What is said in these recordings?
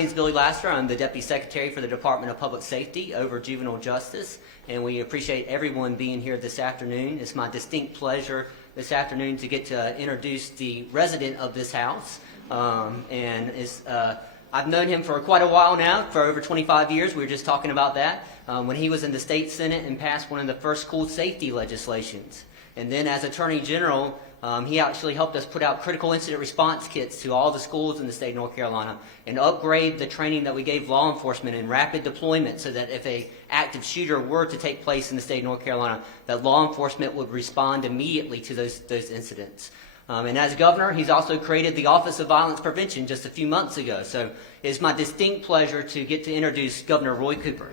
My name is Billy Laster. I'm the Deputy Secretary for the Department of Public Safety over Juvenile Justice, and we appreciate everyone being here this afternoon. It's my distinct pleasure this afternoon to get to introduce the resident of this house. I've known him for quite a while now, for over 25 years. We were just talking about that. When he was in the State Senate and passed one of the first school safety legislations. And then as Attorney General, he actually helped us put out critical incident response kits to all the schools in the state of North Carolina and upgrade the training that we gave law enforcement in rapid deployment so that if an active shooter were to take place in the state of North Carolina, that law enforcement would respond immediately to those incidents. And as governor, he's also created the Office of Violence Prevention just a few months ago. So it's my distinct pleasure to get to introduce Governor Roy Cooper.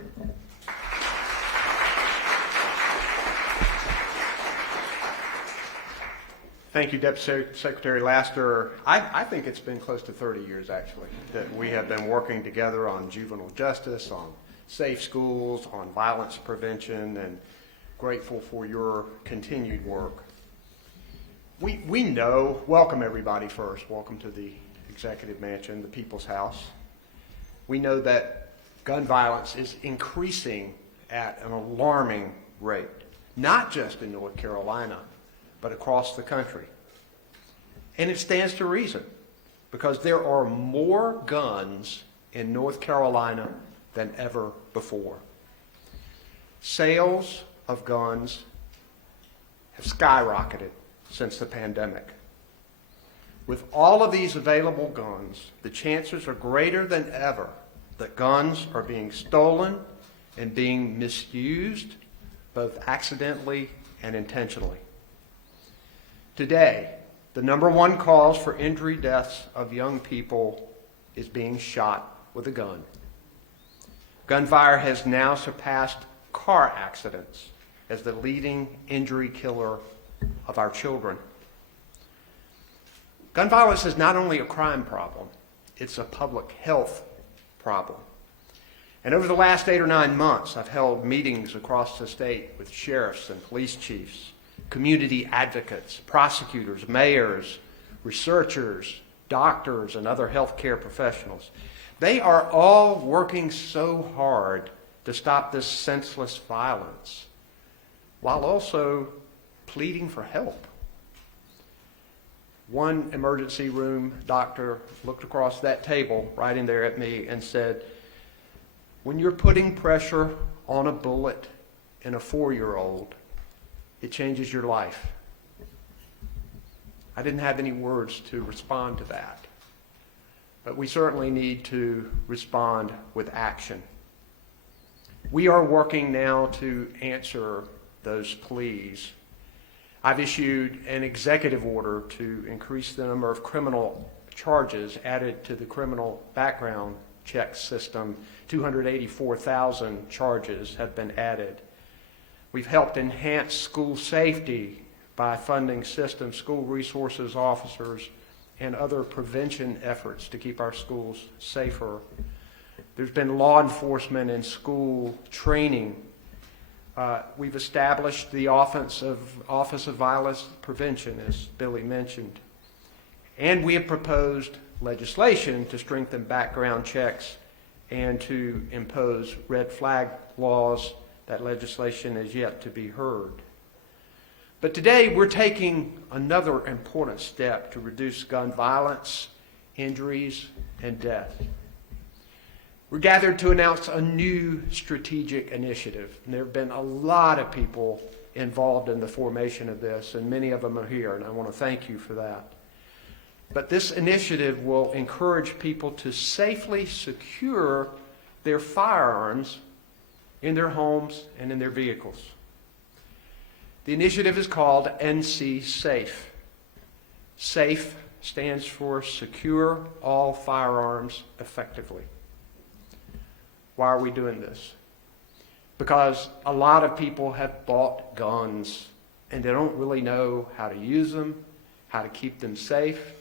Thank you, Deputy Secretary Laster. I think it's been close to 30 years, actually, that we have been working together on juvenile justice, on safe schools, on violence prevention, and grateful for your continued work. We know, welcome everybody first, welcome to the Executive Mansion, the People's House. We know that gun violence is increasing at an alarming rate, not just in North Carolina, but across the country. And it stands to reason, because there are more guns in North Carolina than ever before. Sales of guns have skyrocketed since the pandemic. With all of these available guns, the chances are greater than ever that guns are being stolen and being misused, both accidentally and intentionally. Today, the number one cause for injury deaths of young people is being shot with a gun. Gunfire has now surpassed car accidents as the leading injury killer of our children. Gun violence is not only a crime problem, it's a public health problem. And over the last 8 or 9 months, I've held meetings across the state with sheriffs and police chiefs, community advocates, prosecutors, mayors, researchers, doctors, and other healthcare professionals. They are all working so hard to stop this senseless violence, while also pleading for help. One emergency room doctor looked across that table right in there at me and said, "When you're putting pressure on a bullet in a 4-year-old, it changes your life." I didn't have any words to respond to that, but we certainly need to respond with action. We are working now to answer those pleas. I've issued an executive order to increase the number of criminal charges added to the criminal background check system. 284,000 charges have been added. We've helped enhance school safety by funding systems, school resources officers, and other prevention efforts to keep our schools safer. There's been law enforcement and school training. We've established the Office of Violence Prevention, as Billy mentioned. And we have proposed legislation to strengthen background checks and to impose red flag laws. That legislation is yet to be heard. But today we're taking another important step to reduce gun violence, injuries, and death. We're gathered to announce a new strategic initiative. And there have been a lot of people involved in the formation of this, and many of them are here, and I want to thank you for that. But this initiative will encourage people to safely secure their firearms in their homes and in their vehicles. The initiative is called NC SAFE. SAFE stands for Secure All Firearms Effectively. Why are we doing this? Because a lot of people have bought guns and they don't really know how to use them, how to keep them safe.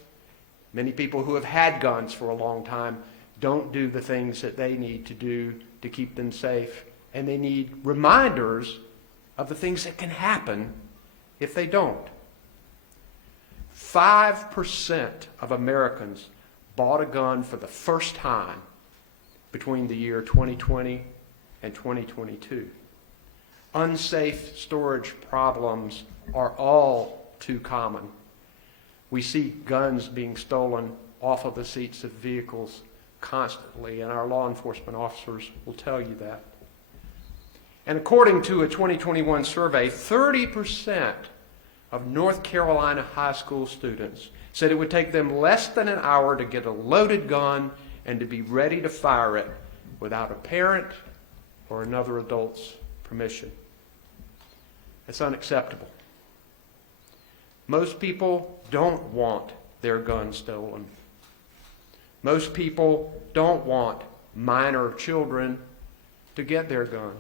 Many people who have had guns for a long time don't do the things that they need to do to keep them safe. And they need reminders of the things that can happen if they don't. 5% of Americans bought a gun for the first time between the year 2020 and 2022. Unsafe storage problems are all too common. We see guns being stolen off of the seats of vehicles constantly, and our law enforcement officers will tell you that. And according to a 2021 survey, 30% of North Carolina high school students said it would take them less than an hour to get a loaded gun and to be ready to fire it without a parent or another adult's permission. It's unacceptable. Most people don't want their gun stolen. Most people don't want minor children to get their gun.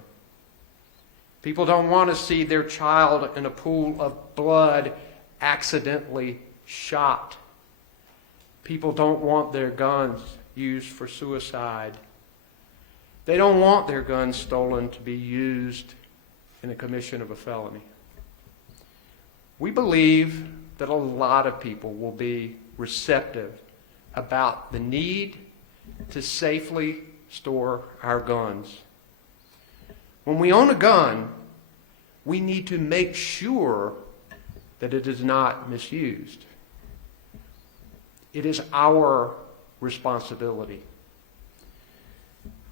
People don't want to see their child in a pool of blood accidentally shot. People don't want their guns used for suicide. They don't want their guns stolen to be used in the commission of a felony. We believe that a lot of people will be receptive about the need to safely store our guns. When we own a gun, we need to make sure that it is not misused. It is our responsibility.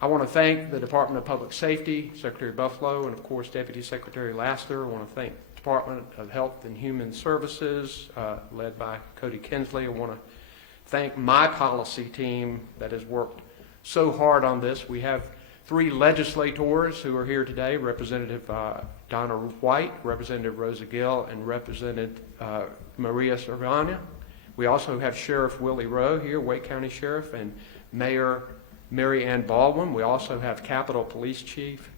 I want to thank the Department of Public Safety, Secretary Buffalo, and of course Deputy Secretary Laster. I want to thank the Department of Health and Human Services, led by Cody Kinsley. I want to thank my policy team that has worked so hard on this. We have 3 legislators who are here today, Representative Donna White, Representative Rosa Gill, and Representative Maria Cervania. We also have Sheriff Willie Rowe here, Wake County Sheriff, and Mayor Mary Ann Baldwin. We also have Capitol Police Chief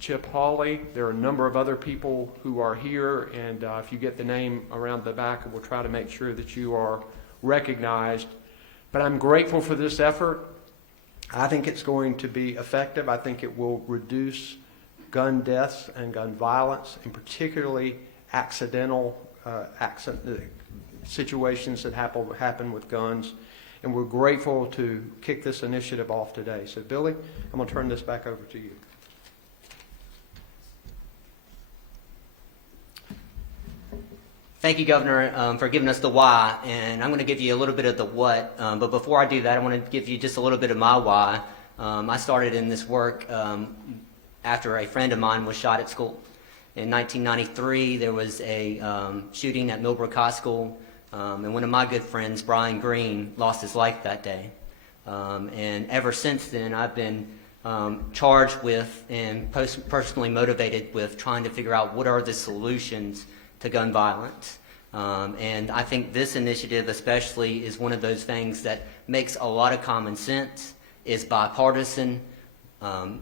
Chip Hawley. There are a number of other people who are here, and if you get the name around the back, we'll try to make sure that you are recognized. But I'm grateful for this effort. I think it's going to be effective. I think it will reduce gun deaths and gun violence, and particularly accidental situations that happen with guns. And we're grateful to kick this initiative off today. So, Billy, I'm going to turn this back over to you. Thank you, Governor, for giving us the why, and I'm going to give you a little bit of the what. But before I do that, I want to give you just a little bit of my why. I started in this work after a friend of mine was shot at school. In 1993, there was a shooting at Millbrook High School, and one of my good friends, Brian Green, lost his life that day. And ever since then, I've been charged with and personally motivated with trying to figure out what are the solutions to gun violence. And I think this initiative especially is one of those things that makes a lot of common sense, is bipartisan.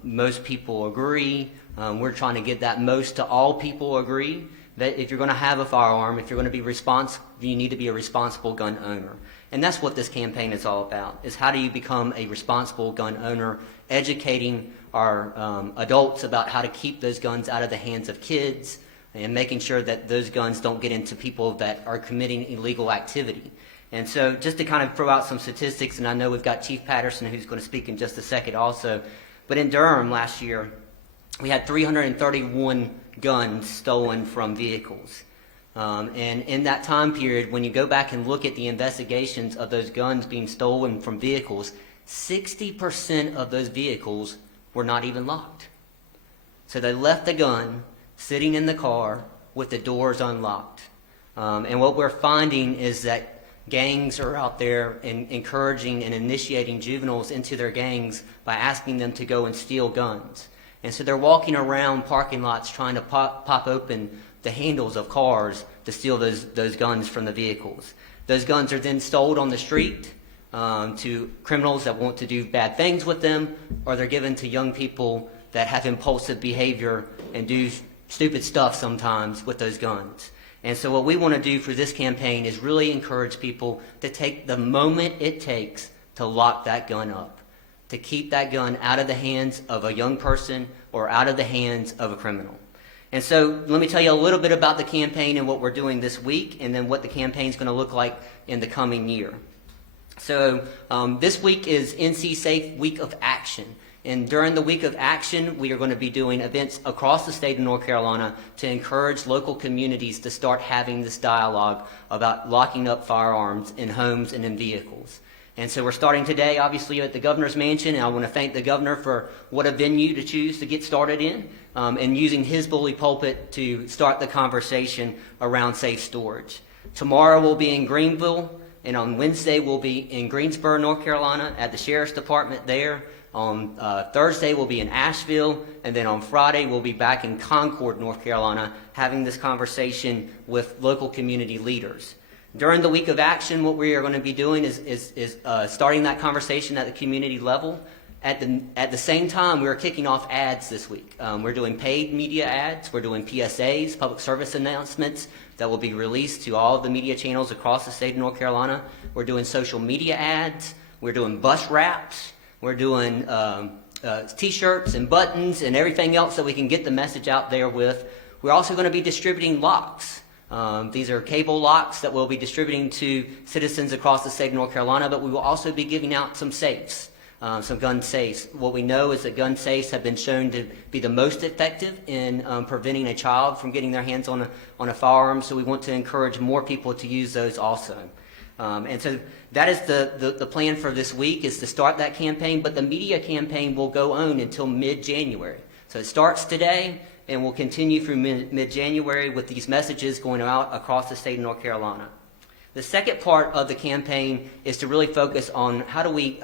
Most people agree. We're trying to get that most to all people agree that if you're going to have a firearm, if you're going to be responsible, you need to be a responsible gun owner. And that's what this campaign is all about, is how do you become a responsible gun owner, educating our adults about how to keep those guns out of the hands of kids, and making sure that those guns don't get into people that are committing illegal activity. And so just to kind of throw out some statistics, and I know we've got Chief Patterson who's going to speak in just a second also, but in Durham last year, we had 331 guns stolen from vehicles. And in that time period, when you go back and look at the investigations of those guns being stolen from vehicles, 60% of those vehicles were not even locked. So they left the gun sitting in the car with the doors unlocked. And what we're finding is that gangs are out there encouraging and initiating juveniles into their gangs by asking them to go and steal guns. And so they're walking around parking lots trying to pop open the handles of cars to steal those guns from the vehicles. Those guns are then sold on the street to criminals that want to do bad things with them, or they're given to young people that have impulsive behavior and do stupid stuff sometimes with those guns. And so what we want to do for this campaign is really encourage people to take the moment it takes to lock that gun up, to keep that gun out of the hands of a young person or out of the hands of a criminal. And so let me tell you a little bit about the campaign and what we're doing this week, and then what the campaign is going to look like in the coming year. So this week is NC Safe Week of Action. And during the Week of Action, we are going to be doing events across the state of North Carolina to encourage local communities to start having this dialogue about locking up firearms in homes and in vehicles. And so we're starting today, obviously, at the Governor's Mansion, and I want to thank the Governor for what a venue to choose to get started in, and using his bully pulpit to start the conversation around safe storage. Tomorrow we'll be in Greenville, and on Wednesday we'll be in Greensboro, North Carolina, at the Sheriff's Department there. On Thursday, we'll be in Asheville, and then on Friday, we'll be back in Concord, North Carolina, having this conversation with local community leaders. During the Week of Action, what we are going to be doing is starting that conversation at the community level. At the same time, we are kicking off ads this week. We're doing paid media ads. We're doing PSAs, public service announcements, that will be released to all of the media channels across the state of North Carolina. We're doing social media ads. We're doing bus wraps. We're doing T-shirts and buttons and everything else that we can get the message out there with. We're also going to be distributing locks. These are cable locks that we'll be distributing to citizens across the state of North Carolina, but we will also be giving out some safes, some gun safes. What we know is that gun safes have been shown to be the most effective in preventing a child from getting their hands on a firearm, so we want to encourage more people to use those also. And so that is the plan for this week, is to start that campaign, but the media campaign will go on until mid-January. So it starts today and will continue through mid-January with these messages going out across the state of North Carolina. The second part of the campaign is to really focus on how do we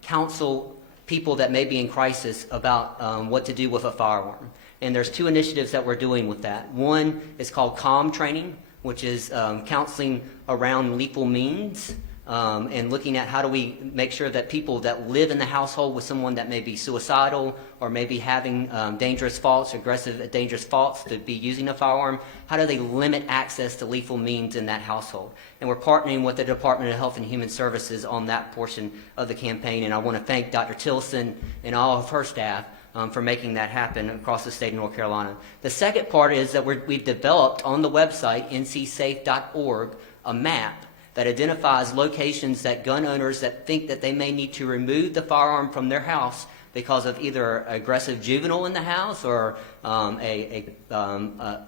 counsel people that may be in crisis about what to do with a firearm. And there's two initiatives that we're doing with that. One is called CALM training, which is counseling around lethal means, and looking at how do we make sure that people that live in the household with someone that may be suicidal or maybe having dangerous thoughts, aggressive, dangerous thoughts to be using a firearm, how do they limit access to lethal means in that household? And we're partnering with the Department of Health and Human Services on that portion of the campaign, and I want to thank Dr. Tilson and all of her staff for making that happen across the state of North Carolina. The second part is that we've developed on the website, ncsafe.org, a map that identifies locations that gun owners that think that they may need to remove the firearm from their house because of either an aggressive juvenile in the house or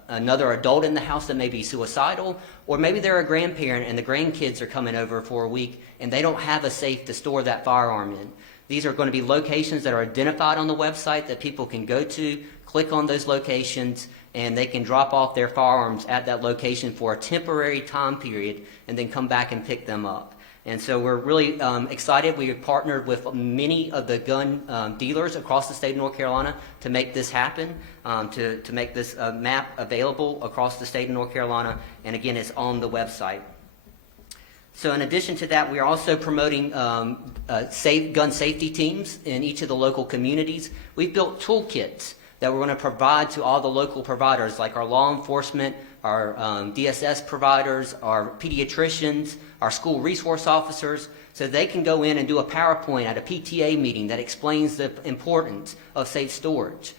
another adult in the house that may be suicidal, or maybe they're a grandparent and the grandkids are coming over for a week and they don't have a safe to store that firearm in. These are going to be locations that are identified on the website that people can go to, click on those locations, and they can drop off their firearms at that location for a temporary time period and then come back and pick them up. And so we're really excited. We have partnered with many of the gun dealers across the state of North Carolina to make this happen, to make this map available across the state of North Carolina. And again, it's on the website. So in addition to that, we are also promoting gun safety teams in each of the local communities. We've built toolkits that we're going to provide to all the local providers, like our law enforcement, our DSS providers, our pediatricians, our school resource officers, so they can go in and do a PowerPoint at a PTA meeting that explains the importance of safe storage.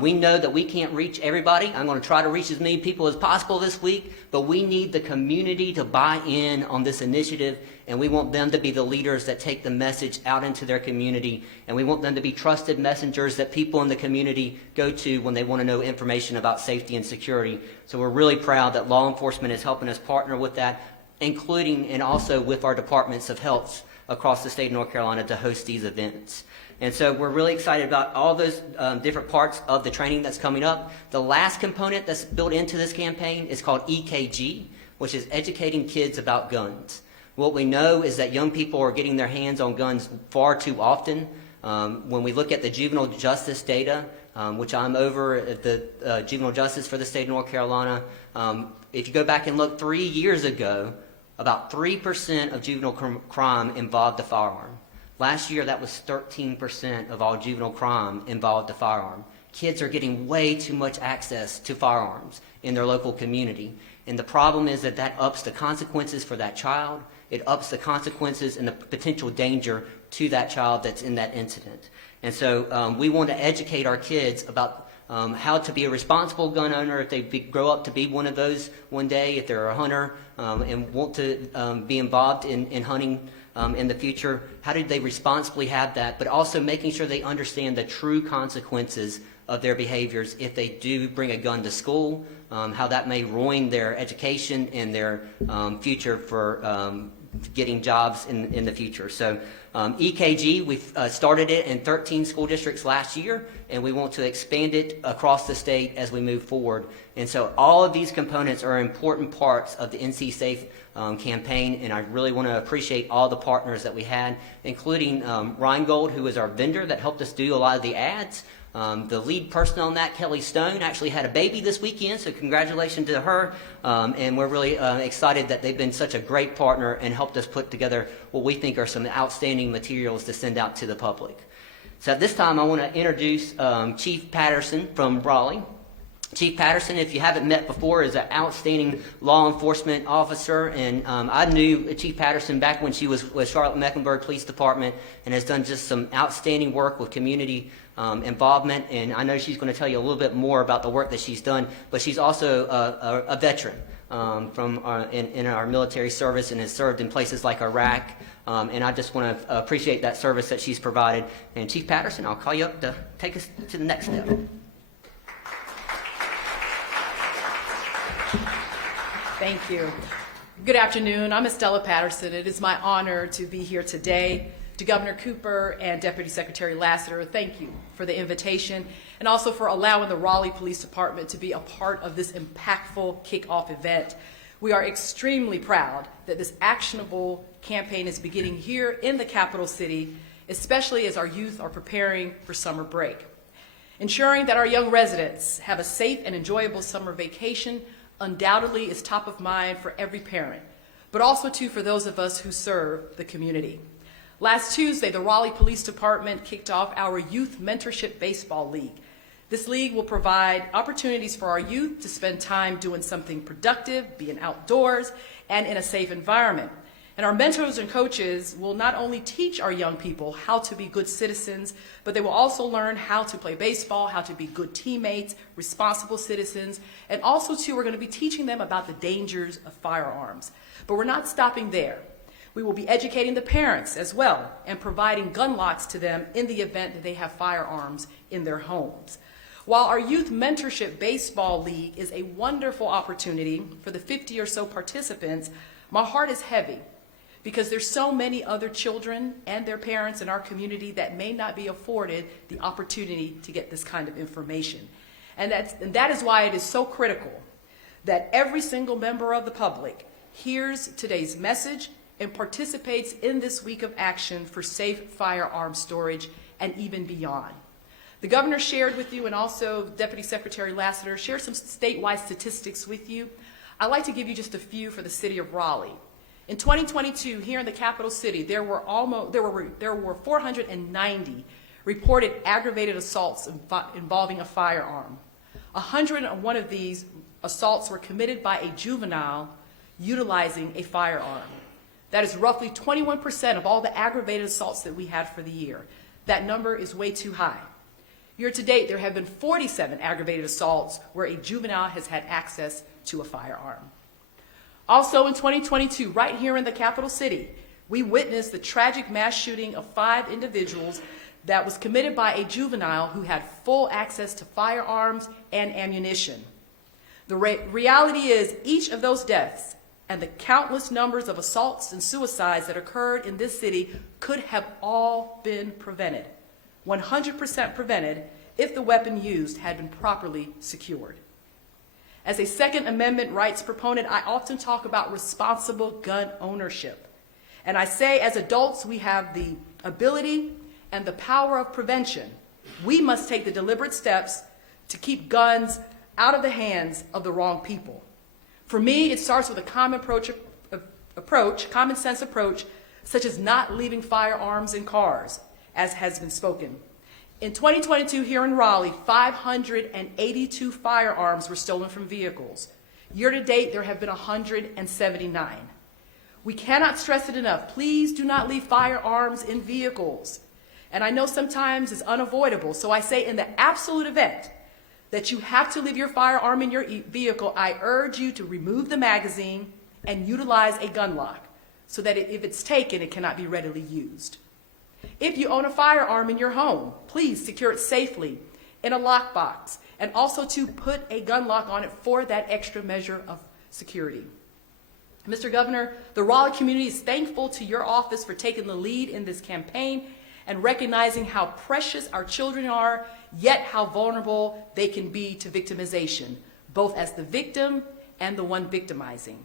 We know that we can't reach everybody. I'm going to try to reach as many people as possible this week, but we need the community to buy in on this initiative, and we want them to be the leaders that take the message out into their community, and we want them to be trusted messengers that people in the community go to when they want to know information about safety and security. So we're really proud that law enforcement is helping us partner with that, including and also with our departments of health across the state of North Carolina to host these events. And so we're really excited about all those different parts of the training that's coming up. The last component that's built into this campaign is called EKG, which is educating kids about guns. What we know is that young people are getting their hands on guns far too often. When we look at the juvenile justice data, which I'm over at the juvenile justice for the state of North Carolina, if you go back and look 3 years ago, about 3% of juvenile crime involved a firearm. Last year, that was 13% of all juvenile crime involved a firearm. Kids are getting way too much access to firearms in their local community. And the problem is that ups the consequences for that child. It ups the consequences and the potential danger to that child that's in that incident. And so we want to educate our kids about how to be a responsible gun owner if they grow up to be one of those one day, if they're a hunter and want to be involved in hunting. in the future, how do they responsibly have that, but also making sure they understand the true consequences of their behaviors if they do bring a gun to school, how that may ruin their education and their future for getting jobs in the future. So EKG, we've started it in 13 school districts last year, and we want to expand it across the state as we move forward. And so all of these components are important parts of the NC Safe campaign, and I really want to appreciate all the partners that we had, including Rheingold, who is our vendor that helped us do a lot of the ads. The lead person on that, Kelly Stone, actually had a baby this weekend, so congratulations to her. And we're really excited that they've been such a great partner and helped us put together what we think are some outstanding materials to send out to the public. So at this time, I want to introduce Chief Patterson from Raleigh. Chief Patterson, if you haven't met before, is an outstanding law enforcement officer, and I knew Chief Patterson back when she was with Charlotte-Mecklenburg Police Department, and has done just some outstanding work with community involvement, and I know she's going to tell you a little bit more about the work that she's done, but she's also a veteran from in our military service and has served in places like Iraq, and I just want to appreciate that service that she's provided. And Chief Patterson, I'll call you up to take us to the next step. Thank you. Good afternoon. I'm Estella Patterson. It is my honor to be here today. To Governor Cooper and Deputy Secretary Lassiter, thank you for the invitation and also for allowing the Raleigh Police Department to be a part of this impactful kickoff event. We are extremely proud that this actionable campaign is beginning here in the capital city, especially as our youth are preparing for summer break. Ensuring that our young residents have a safe and enjoyable summer vacation undoubtedly is top of mind for every parent, but also too for those of us who serve the community. Last Tuesday, the Raleigh Police Department kicked off our Youth Mentorship Baseball League. This league will provide opportunities for our youth to spend time doing something productive, being outdoors, and in a safe environment. And our mentors and coaches will not only teach our young people how to be good citizens, but they will also learn how to play baseball, how to be good teammates, responsible citizens, and also, too, we're going to be teaching them about the dangers of firearms. But we're not stopping there. We will be educating the parents as well and providing gun locks to them in the event that they have firearms in their homes. While our Youth Mentorship Baseball League is a wonderful opportunity for the 50 or so participants, my heart is heavy because there's so many other children and their parents in our community that may not be afforded the opportunity to get this kind of information. And that is why it is so critical that every single member of the public hears today's message and participates in this week of action for safe firearm storage and even beyond. The governor shared with you, and also Deputy Secretary Lassiter shared some statewide statistics with you. I'd like to give you just a few for the city of Raleigh. In 2022, here in the capital city, there were 490 reported aggravated assaults involving a firearm. 101 of these assaults were committed by a juvenile utilizing a firearm. That is roughly 21% of all the aggravated assaults that we had for the year. That number is way too high. Year to date, there have been 47 aggravated assaults where a juvenile has had access to a firearm. Also in 2022, right here in the capital city, we witnessed the tragic mass shooting of 5 individuals that was committed by a juvenile who had full access to firearms and ammunition. The reality is each of those deaths and the countless numbers of assaults and suicides that occurred in this city could have all been prevented, 100% prevented, if the weapon used had been properly secured. As a Second Amendment rights proponent, I often talk about responsible gun ownership. And I say as adults, we have the ability and the power of prevention. We must take the deliberate steps to keep guns out of the hands of the wrong people. For me, it starts with a common sense approach, such as not leaving firearms in cars, as has been spoken. In 2022, here in Raleigh, 582 firearms were stolen from vehicles. Year to date, there have been 179. We cannot stress it enough. Please do not leave firearms in vehicles. And I know sometimes it's unavoidable, so I say in the absolute event that you have to leave your firearm in your vehicle, I urge you to remove the magazine and utilize a gun lock. so that if it's taken, it cannot be readily used. If you own a firearm in your home, please secure it safely in a lockbox, and also to put a gun lock on it for that extra measure of security. Mr. Governor, the Raleigh community is thankful to your office for taking the lead in this campaign and recognizing how precious our children are, yet how vulnerable they can be to victimization, both as the victim and the one victimizing.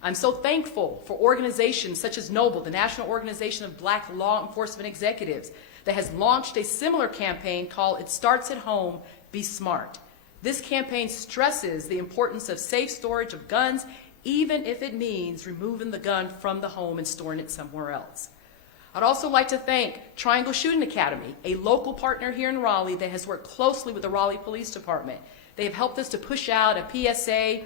I'm so thankful for organizations such as NOBLE, the National Organization of Black Law Enforcement Executives, that has launched a similar campaign called It Starts at Home, Be Smart. This campaign stresses the importance of safe storage of guns, even if it means removing the gun from the home and storing it somewhere else. I'd also like to thank Triangle Shooting Academy, a local partner here in Raleigh that has worked closely with the Raleigh Police Department. They have helped us to push out a PSA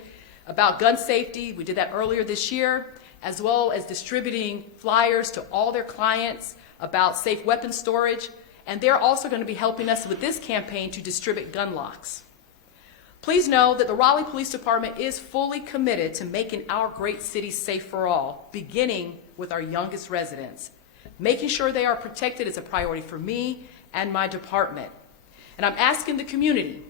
about gun safety. We did that earlier this year, as well as distributing flyers to all their clients about safe weapon storage. And they're also going to be helping us with this campaign to distribute gun locks. Please know that the Raleigh Police Department is fully committed to making our great city safe for all, beginning with our youngest residents. Making sure they are protected is a priority for me and my department. And I'm asking the community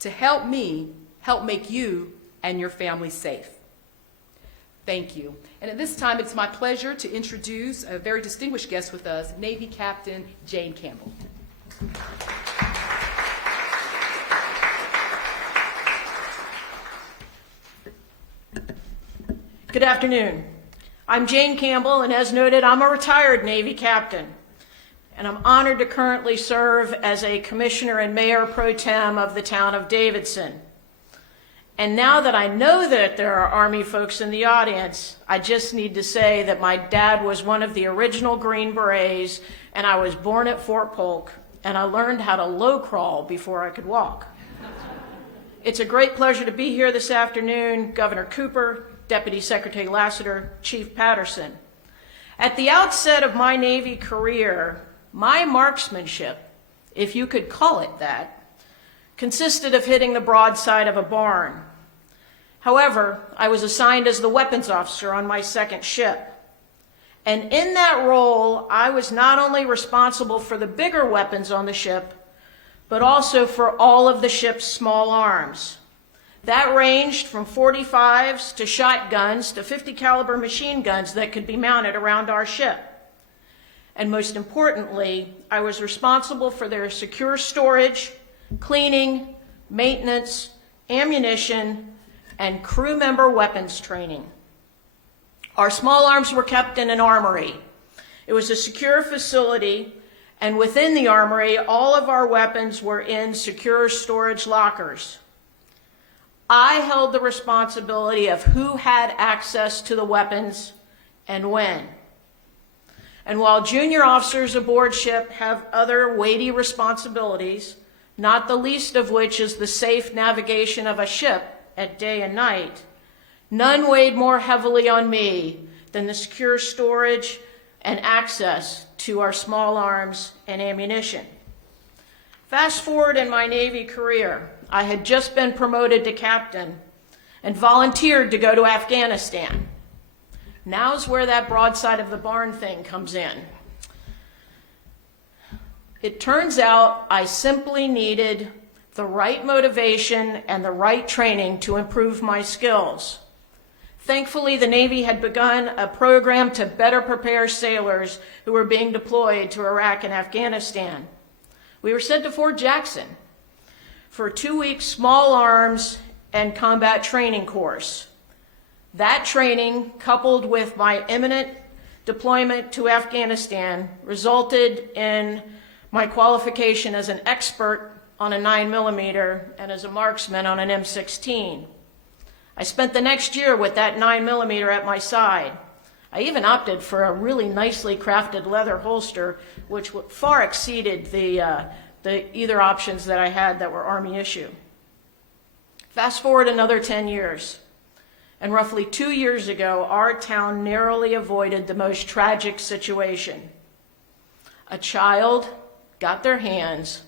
to help me help make you and your family safe. Thank you. And at this time, it's my pleasure to introduce a very distinguished guest with us, Navy Captain Jane Campbell. Good afternoon. I'm Jane Campbell, and as noted, I'm a retired Navy captain, and I'm honored to currently serve as a commissioner and mayor pro tem of the town of Davidson. And now that I know that there are Army folks in the audience, I just need to say that my dad was one of the original Green Berets, and I was born at Fort Polk, and I learned how to low crawl before I could walk. It's a great pleasure to be here this afternoon, Governor Cooper, Deputy Secretary Lassiter, Chief Patterson. At the outset of my Navy career, my marksmanship, if you could call it that, consisted of hitting the broadside of a barn. However, I was assigned as the weapons officer on my second ship. And in that role, I was not only responsible for the bigger weapons on the ship, but also for all of the ship's small arms. That ranged from 45s to shotguns to 50 caliber machine guns that could be mounted around our ship. And most importantly, I was responsible for their secure storage, cleaning, maintenance, ammunition, and crew member weapons training. Our small arms were kept in an armory. It was a secure facility, and within the armory, all of our weapons were in secure storage lockers. I held the responsibility of who had access to the weapons and when. And while junior officers aboard ship have other weighty responsibilities, not the least of which is the safe navigation of a ship at day and night, none weighed more heavily on me than the secure storage and access to our small arms and ammunition. Fast forward in my Navy career, I had just been promoted to captain and volunteered to go to Afghanistan. Now's where that broadside of the barn thing comes in. It turns out I simply needed the right motivation and the right training to improve my skills. Thankfully, the Navy had begun a program to better prepare sailors who were being deployed to Iraq and Afghanistan. We were sent to Fort Jackson for a 2-week small arms and combat training course. That training, coupled with my imminent deployment to Afghanistan, resulted in my qualification as an expert on a 9mm and as a marksman on an M16. I spent the next year with that 9mm at my side. I even opted for a really nicely crafted leather holster, which far exceeded the either options that I had that were Army issue. Fast forward another 10 years, and roughly 2 years ago, our town narrowly avoided the most tragic situation. A child got their hands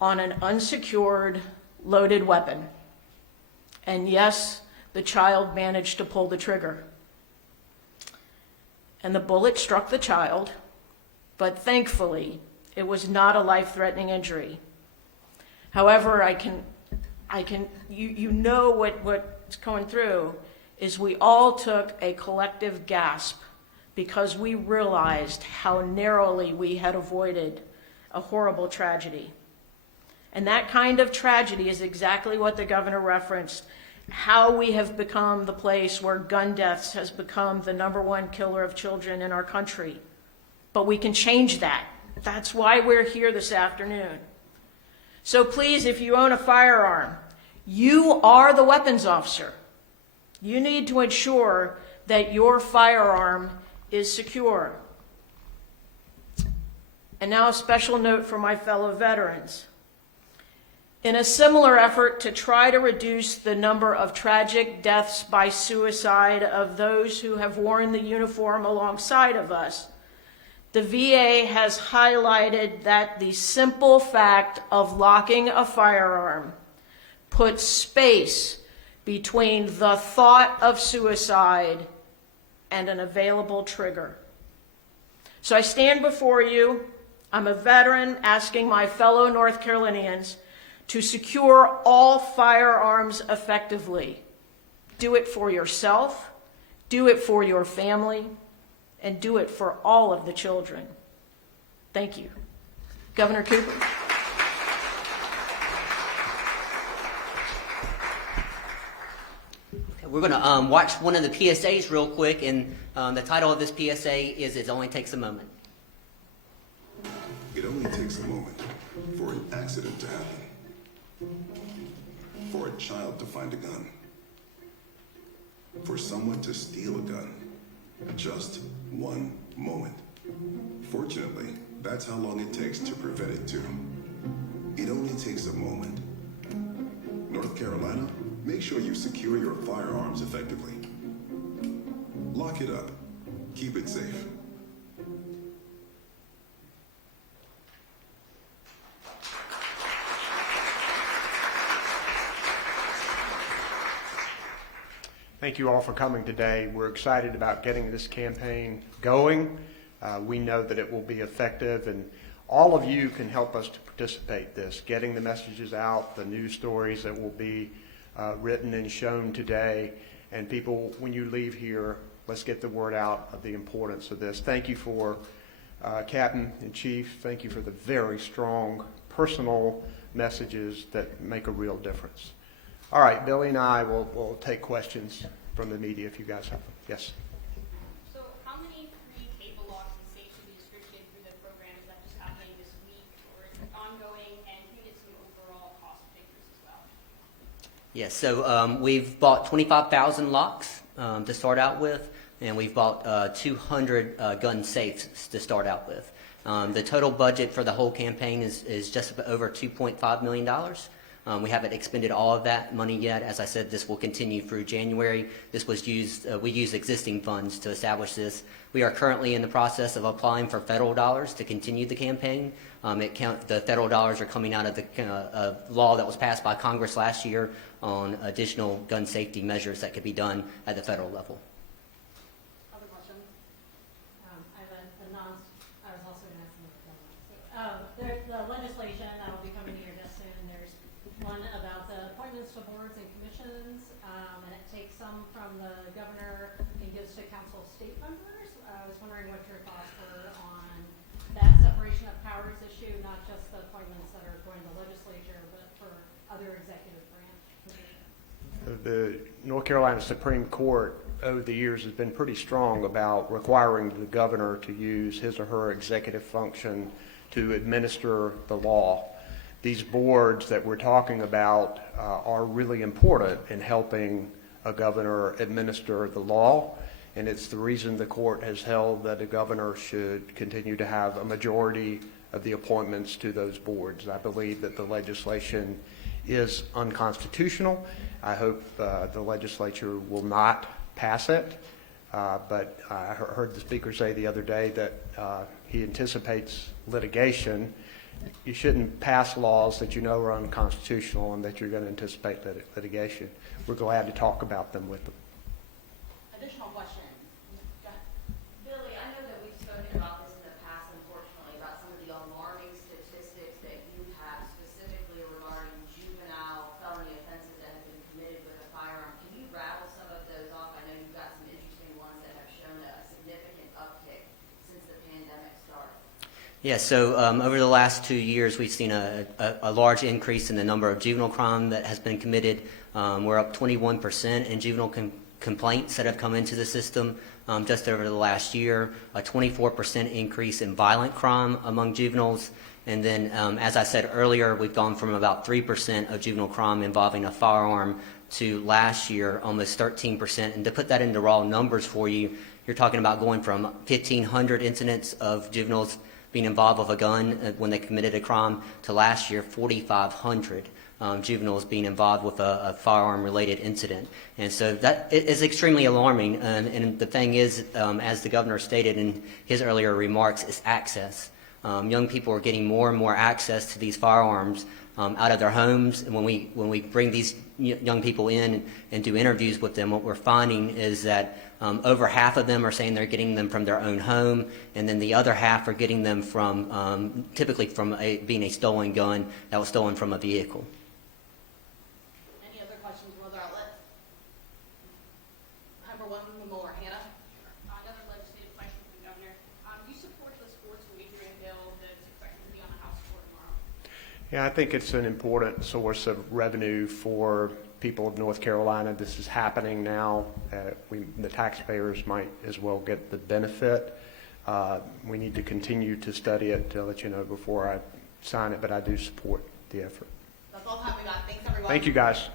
on an unsecured, loaded weapon. And yes, the child managed to pull the trigger. and the bullet struck the child, but thankfully, it was not a life-threatening injury. However, you know what's going through is we all took a collective gasp because we realized how narrowly we had avoided a horrible tragedy. And that kind of tragedy is exactly what the governor referenced, how we have become the place where gun deaths has become the #1 killer of children in our country. But we can change that. That's why we're here this afternoon. So please, if you own a firearm, you are the weapons officer. You need to ensure that your firearm is secure. And now a special note for my fellow veterans. In a similar effort to try to reduce the number of tragic deaths by suicide of those who have worn the uniform alongside of us, the VA has highlighted that the simple fact of locking a firearm puts space between the thought of suicide and an available trigger. So I stand before you. I'm a veteran asking my fellow North Carolinians to secure all firearms effectively. Do it for yourself, do it for your family, and do it for all of the children. Thank you. Governor Cooper. We're going to watch one of the PSAs real quick, and the title of this PSA is It Only Takes a Moment. It only takes a moment for an accident to happen, for a child to find a gun, for someone to steal a gun. Just one moment. Fortunately, that's how long it takes to prevent it too. It only takes a moment. North Carolina, make sure you secure your firearms effectively. Lock it up. Keep it safe. Thank you all for coming today. We're excited about getting this campaign going. We know that it will be effective, and all of you can help us to participate in this, getting the messages out, the news stories that will be written and shown today. And people, when you leave here, let's get the word out of the importance of this. Thank you for Captain and Chief. Thank you for the very strong personal messages that make a real difference. All right, Billy and I will take questions from the media if you guys have them. Yes. So how many free cable locks and safes should be distributed through the program? Is that just happening this week, or is it ongoing? And can you get some overall cost figures as well? Yes, so we've bought 25,000 locks to start out with, and we've bought 200 gun safes to start out with. The total budget for the whole campaign is just over $2.5 million. We haven't expended all of that money yet. As I said, this will continue through January. This was used, we used existing funds to establish this. We are currently in the process of applying for federal dollars to continue the campaign. The federal dollars are coming out of the law that was passed by Congress last year on additional gun safety measures that could be done at the federal level. Other questions? I have I was also going to ask the legislation that will be coming here just soon. There's one about the appointments to boards and commissions, and it takes some from the governor and gives to council state members. I was wondering what your thoughts were on that separation of powers issue, not just the appointments that are going to the legislature, but for other executive branch positions. The North Carolina Supreme Court over the years has been pretty strong about requiring the governor to use his or her executive function to administer the law. These boards that we're talking about are really important in helping a governor administer the law, and it's the reason the court has held that a governor should continue to have a majority of the appointments to those boards. I believe that the legislation is unconstitutional. I hope the legislature will not pass it, but I heard the speaker say the other day that he anticipates litigation. You shouldn't pass laws that you know are unconstitutional and that you're going to anticipate litigation. We're glad to talk about them with them. Additional questions? Billy, Yeah, so over the last 2 years, we've seen a large increase in the number of juvenile crime that has been committed. We're up 21% in juvenile complaints that have come into the system just over the last year, a 24% increase in violent crime among juveniles. And then, as I said earlier, we've gone from about 3% of juvenile crime involving a firearm to last year almost 13%. And to put that into raw numbers for you, you're talking about going from 1,500 incidents of juveniles being involved with a gun when they committed a crime to last year 4,500 juveniles being involved with a firearm-related incident. And so that is extremely alarming. And the thing is, as the governor stated in his earlier remarks, is access. Young people are getting more and more access to these firearms out of their homes. And when we bring these young people in and do interviews with them, what we're finding is that over half of them are saying they're getting them from their own home, and then the other half are getting them from typically from being a stolen gun that was stolen from a vehicle. Any other questions from other outlets? Time for one more. Hannah? Another legislative question for the governor. Do you support the sports wagering bill that's expected to be on the House floor tomorrow? Yeah, I think it's an important source of revenue for people of North Carolina. This is happening now. The taxpayers might as well get the benefit. We need to continue to study it to let you know before I sign it, but I do support the effort. That's all the time we got. Thanks, everyone. Thank you, guys.